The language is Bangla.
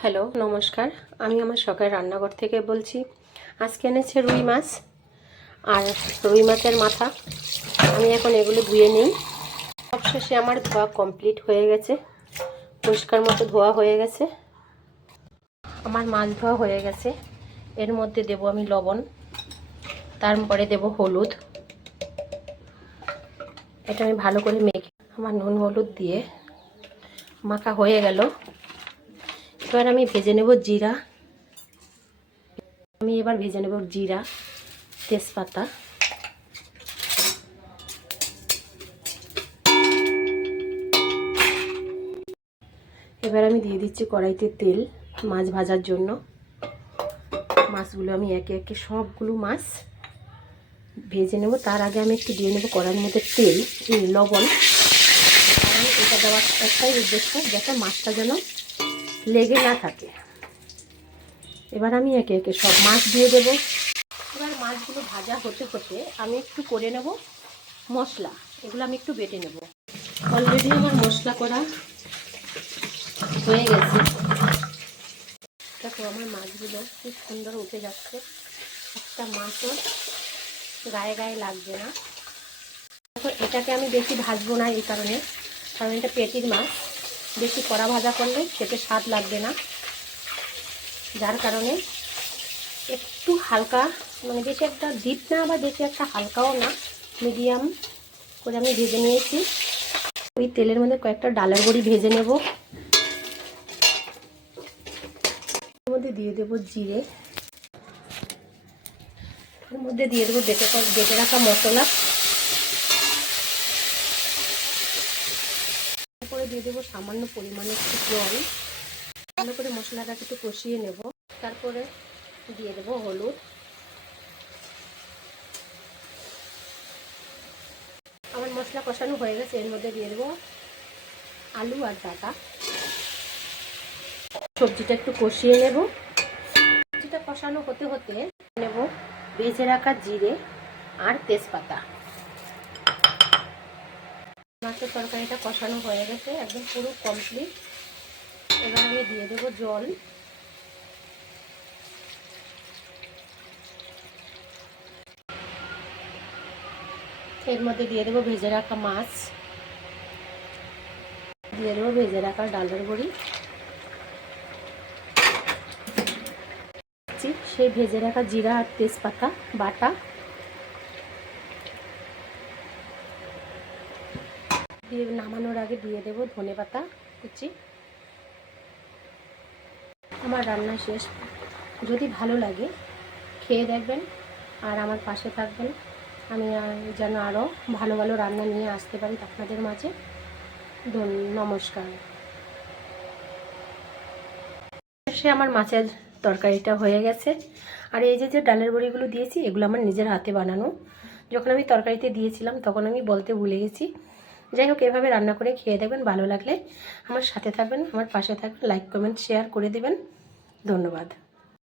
হ্যালো, নমস্কার। আমি আমার শখের রান্নাঘর থেকে বলছি। আজকে এনেছে রুই মাছ আর রুই মাছের মাথা। আমি এখন এগুলো ধুয়ে নিই। সবশেষে আমার ধোয়া কমপ্লিট হয়ে গেছে, পরিষ্কার মতো ধোয়া হয়ে গেছে। আমার মাছ ধোয়া হয়ে গেছে। এর মধ্যে দেব আমি লবণ, তারপরে দেব হলুদ। এটা আমি ভালো করে মেখে আমার নুন হলুদ দিয়ে মাখা হয়ে গেল। এবার আমি ভেজে নেব জিরা। এবার ভেজে নেব জিরা, তেজপাতা। এবার আমি দিয়ে দিচ্ছি কড়াইতে তেল মাছ ভাজার জন্য। মাছগুলো আমি একে একে সবগুলো মাছ ভেজে নেব। তার আগে আমি একটু দিয়ে নেব কড়াইয়ের মধ্যে তেল, লবণ। কারণ এটা দেওয়ার একটাই উদ্দেশ্য, যাতে মাছটা যেন লেগে না থাকে। এবার আমি একে একে সব মাছ দিয়ে দেব। এবার মাছগুলো ভাজা হতে হতে আমি একটু করে নেব মশলা। এগুলো আমি একটু বেটে নেব। অলরেডি আমার মশলা করা হয়ে গেছে। দেখো আমার মাছগুলো খুব সুন্দর উঠে যাচ্ছে। একটা মাছও গায়ে গায়ে লাগবে না। দেখো এটাকে আমি বেশি ভাজবো না এই কারণে, কারণ এটা পেটির মাছ। বেশি কড়া ভাজা করলে খেতে স্বাদ লাগবে না। যার কারণে একটু হালকা, মানে বেশি একটা ডিপ না আবার বেশি একটা হালকাও না, মিডিয়াম করে আমি ভেজে নিয়েছি। ওই তেলের মধ্যে কয়েকটা ডালের বড়ি ভেজে নেব। এর মধ্যে দিয়ে দেবো জিরে। এর মধ্যে দিয়ে দেবো বেটে রাখা মশলা। তারপরে দিয়ে দেবো সামান্য পরিমাণে একটু জল। ভালো করে মশলাটাকে একটু কষিয়ে নেব। তারপরে দিয়ে দেবো হলুদ। আমার মশলা কষানো হয়ে গেছে। এর মধ্যে দিয়ে দেবো আলু আর ডাঁটা। সবজিটা একটু কষিয়ে নেব। সবজিটা কষানো হতে হতে নেব ভেজে রাখা জিরে আর তেজপাতা। মাছের তরকারিটা কষানো হয়ে গেছে, একদম পুরো কমপ্লিট। এবার আমি দিয়ে দেবো জল। এর মধ্যে দিয়ে দেবো ভেজে রাখা মাছ, দিয়ে দেবো ভেজে রাখা ডালের বড়ি, সেই ভেজে রাখা জিরা আর তেজপাতা বাটা দিয়ে নামানোর আগে দিয়ে দেবো ধনেপাতা কুচি। আমার রান্না শেষ। যদি ভালো লাগে খেয়ে দেখবেন আর আমার পাশে থাকবেন। আমি যেন আরও ভালো ভালো রান্না নিয়ে আসতে পারি আপনাদের মাঝে। নমস্কার। সে আমার মাছের তরকারিটা হয়ে গেছে। আর এই যে ডালের বড়িগুলো দিয়েছি, এগুলো আমার নিজের হাতে বানানো। যখন আমি তরকারিতে দিয়েছিলাম তখন আমি বলতে ভুলে গেছি। যাই হোক, এভাবে রান্না করে খেয়ে দেখবেন। ভালো লাগলে আমার সাথে থাকবেন, আমার পাশে থাকবেন, লাইক কমেন্ট শেয়ার করে দেবেন। ধন্যবাদ।